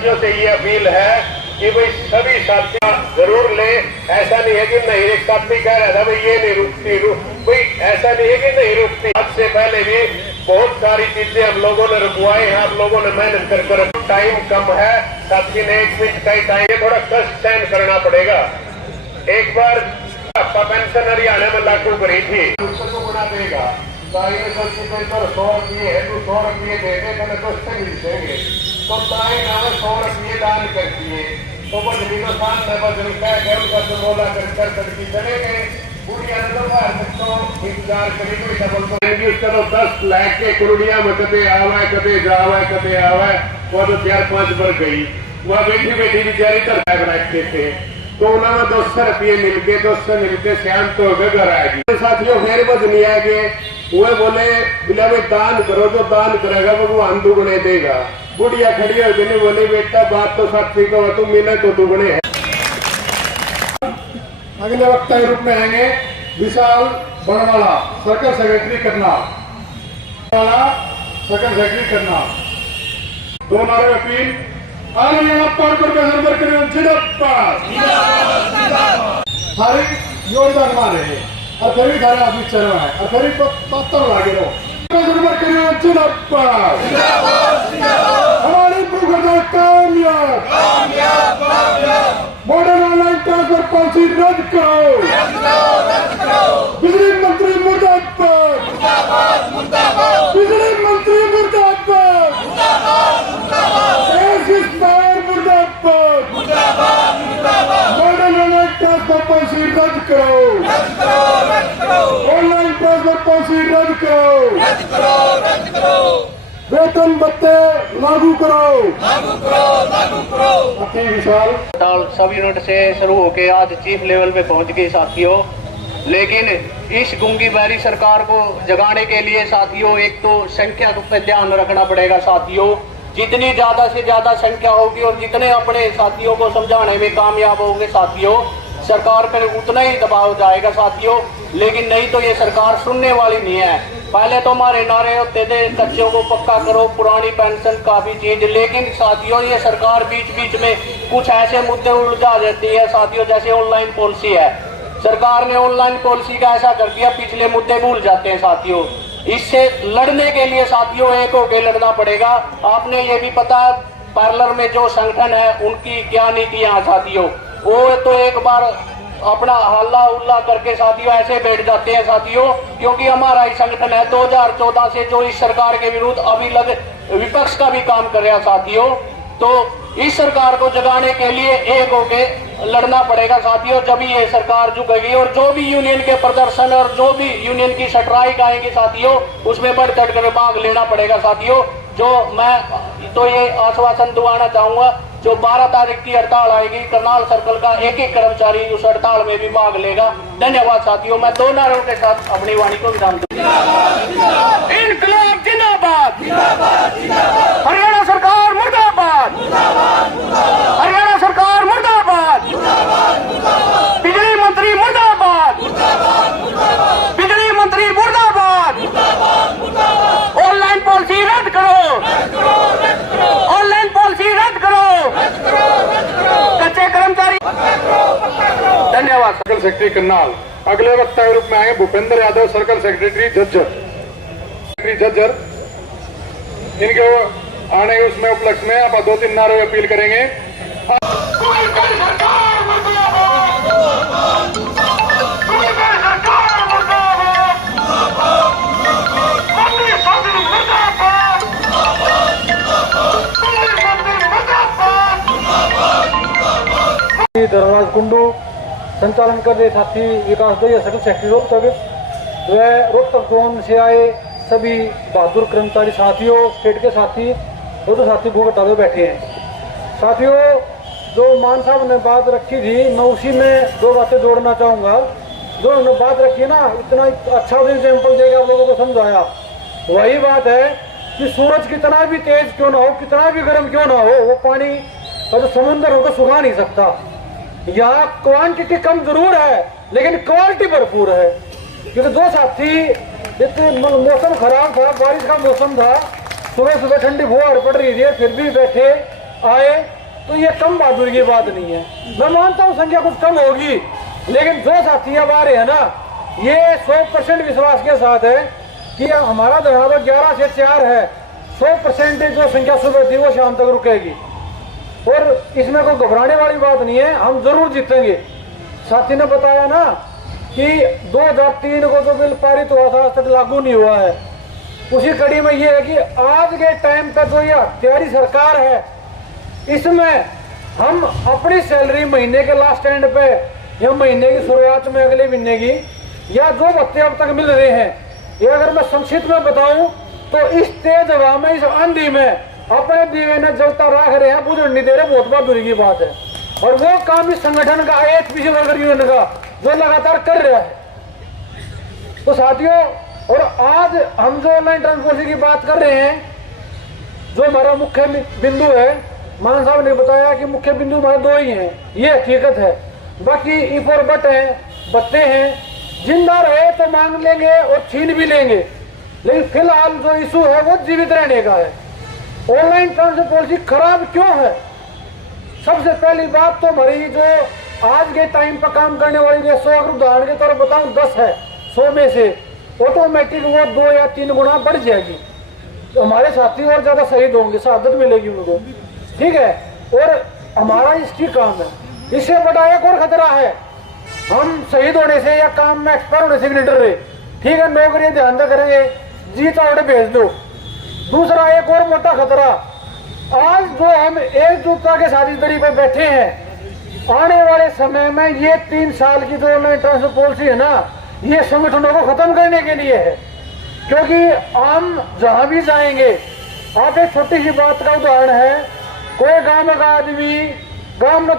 से ये अपील है कि भाई सभी साथी जरूर ले। ऐसा नहीं है कि नहीं, एक साथी कह रहा था भाई ये नहीं रुकती भाई, ऐसा नहीं है कि नहीं रुकती। आज से पहले भी बहुत सारी चीजें हम लोगों ने रुकवाई हैं, आप लोगों ने मेहनत कर टाइम कम है, साथी ने 1 मिनट का ही टाइम, थोड़ा कष्ट सहन करना पड़ेगा। एक बार पेंशन हरियाणा में लागू करी थी, उसको गुना देगा 100 रुपये है, तू 100 रुपये दे दे तो कष्ट मिल जाएंगे। तो ताई नाम 100 रुपये दान करती है, तो वो जमीन खान ने बदल कर बोला कर करके चले गए। पूरी इंतजार करी चलो 10 लाख के कुड़िया में कदे आवा कदे जावा कदे आवा, वो तो 4-5 बार गई। वह बैठी बैठी बेचारी तरह रखते थे, तो उन्होंने 200 रुपये मिलके शांत तो होकर घर आएगी। साथियों फिर बज नहीं आगे, वो बोले बोला भाई दान करो, तो दान करेगा भगवान दुगने देगा। बुढ़िया खड़ी हो गई, बोले बेटा बात तो साथी को तुम मिले तो दुगने है। अगले वक्ता के रूप में आएंगे विशाल बनवाला, circle secretary Karnal. Circle secretary Karnal, 2 नारे अपील। सारे योगदान मारे और कभी सारे आदमी चल रहा है और कभी पत्थर लागे रहो। हमारी भूखता कामयाब, मॉडर्न ऑनलाइन ट्रांसफर पॉलिसी रद्द करो। बिजली मंत्री मुर्दाबाद, बिजली मंत्री मुर्दाबाद, मॉडर्न ऑनलाइन ट्रांसफर पॉलिसी रद्द करो, ऑनलाइन ट्रांसफर पॉलिसी रद्द करो, वेतन भत्ते लागू करो। विशाल सब यूनिट से शुरू होकर आज चीफ लेवल पे पहुंच गए साथियों। लेकिन इस गूंगी बहरी सरकार को जगाने के लिए साथियों एक तो संख्या पे ध्यान रखना पड़ेगा साथियों। जितनी ज्यादा से ज्यादा संख्या होगी और जितने अपने साथियों को समझाने में कामयाब होंगे साथियों, सरकार पर उतना ही दबाव जाएगा साथियों। लेकिन नहीं तो ये सरकार सुनने वाली नहीं है। पहले तो हमारे नारे होते थे कच्चों को पक्का करो, पुरानी पेंशन काफी चीज, लेकिन साथियों ये सरकार बीच बीच में कुछ ऐसे मुद्दे उलझा देती है साथियों, जैसे ऑनलाइन पॉलिसी है। सरकार ने ऑनलाइन पॉलिसी का ऐसा कर दिया, पिछले मुद्दे भूल जाते हैं साथियों। इससे लड़ने के लिए साथियों एक होकर लड़ना पड़ेगा। आपने ये भी पता है पार्लर में जो संगठन है उनकी क्या नीतियां साथियों, वो तो एक बार अपना हल्ला उल्ला करके साथियों ऐसे बैठ जाते हैं साथियों, क्योंकि हमारा ही संगठन है 2014 से जो इस सरकार के विरुद्ध अभी विपक्ष का भी काम कर रहा साथियों। तो इस सरकार को जगाने के लिए एक होके लड़ना पड़ेगा साथियों, जब ये सरकार झुकेगी। और जो भी यूनियन के प्रदर्शन और जो भी यूनियन की स्ट्राइक आएंगी साथियों, उसमें बढ़ चढ़ कर भाग लेना पड़ेगा साथियों। जो मैं तो ये आश्वासन दिलाना चाहूंगा, जो 12 तारीख की हड़ताल आएगी, करनाल सर्कल का एक एक कर्मचारी उस हड़ताल में भी भाग लेगा। धन्यवाद साथियों। मैं 2 नारों के साथ अपनी वाणी को विराम दूंगा। इनकलाब जिंदाबाद, हरियाणा सरकार मुर्दाबाद, हरियाणा सरकार मुर्दाबाद, बिजली मंत्री मुर्दाबाद, बिजली मंत्री मुर्दाबाद, ऑनलाइन पॉलिसी रद्द करो, ऑनलाइन पॉलिसी रद्द करो, कच्चे कर्मचारी। धन्यवाद। Circle secretary Karnal. अगले वक्ता के रूप में आएंगे भूपेंद्र यादव, सर्कल सेक्रेटरी झज्जर। इनके आने उसमें उपलक्ष्य में आप 2-3 नारों अपील करेंगे। धर्मराज कुंडू संचालन कर रहे साथी विकास दहिया, सर्कल सेक्रेटरी रोहतक। वह रोहतक जोन से आए सभी बहादुर कर्मचारी साथियों, स्टेट के साथी और तो साथी भूख हड़ताल बैठे हैं साथियों। जो मान साहब ने बात रखी थी, मैं उसी में 2 बातें जोड़ना चाहूँगा। जो उन्होंने बात रखी है ना, इतना अच्छा एग्जाम्पल देकर आप लोगों को समझाया। वही बात है कि सूरज कितना भी तेज क्यों ना हो, कितना भी गर्म क्यों ना हो, वो पानी का जो समुद्र होगा सुखा नहीं सकता। यहाँ क्वांटिटी कम जरूर है लेकिन क्वालिटी भरपूर है। क्योंकि 2 साथी, इतने मौसम खराब था, बारिश का मौसम था, सुबह सुबह ठंडी फुहार पड़ रही थी, फिर भी बैठे आए तो ये कम बहादुरी की बात नहीं है। मैं मानता हूँ संख्या कुछ कम होगी, लेकिन जो साथी अब आ रहे हैं ना, ये 100% विश्वास के साथ है कि हमारा धरना तो 11 से 4 है, 100% जो संख्या सुबह थी वो शाम तक रुकेगी और इसमें कोई घबराने वाली बात नहीं है, हम जरूर जीतेंगे। साथी ने बताया ना कि 2003 को जो बिल पारित हुआ था आज तक लागू नहीं हुआ है। उसी कड़ी में ये है कि आज के टाइम पर जो ये हत्यारी सरकार है, इसमें हम अपनी सैलरी महीने के लास्ट एंड पे या महीने की शुरुआत में अगले महीने की या जो भत्ते अब तक मिल रहे हैं, ये अगर मैं संक्षिप्त में बताऊं तो इस तेज हवा में, इस आंधी में अपने दीवे ने जलता रख रहे हैं, बुझ नहीं दे रहे, बहुत बहादुरी की बात है। और वो काम इस संगठन का एचपीसी वर्कर यूनियन का जो लगातार कर रहा है। तो साथियों, और आज हम जो ऑनलाइन ट्रांसपोर्ट की बात कर रहे हैं, जो हमारा मुख्य बिंदु है, मान साहब ने बताया कि मुख्य बिंदु हमारे 2 ही हैं, ये हकीकत है। बाकी इफ और बट हैं, बत्ते हैं, जिंदा रहे तो मांग लेंगे और छीन भी लेंगे, लेकिन फिलहाल जो इशू है वो जीवित रहने का है। ऑनलाइन ट्रांसपोर्ट पॉलिसी खराब क्यों है? सबसे पहली बात तो हमारी जो आज के टाइम पर काम करने वाली 100 अगर उदाहरण के तौर पर बताऊं 10 है, 100 में से ऑटोमेटिक वो 2 या 3 गुना बढ़ जाएगी। तो हमारे साथी और ज्यादा शहीद होंगे, शहादत मिलेगी उनको, ठीक है। और हमारा इसकी काम है। इससे बड़ा एक और खतरा है, हम शहीद होने से या काम में एक्सपायर होने से नहीं डर रहे, ठीक है, नौकरी ध्यान रखेंगे, जीत ऑर्डर भेज दो। दूसरा एक और मोटा खतरा, आज जो हम एकजुटता के साथ इस दरी पर बैठे हैं, आने वाले समय में ये 3 साल की जो ऑनलाइन ट्रांसपोर्ट पॉलिसी है ना, ये संगठनों को खत्म करने के लिए है। क्योंकि हम जहां भी जाएंगे, आप एक छोटी सी बात का उदाहरण है, कोई गांव का आदमी गांव में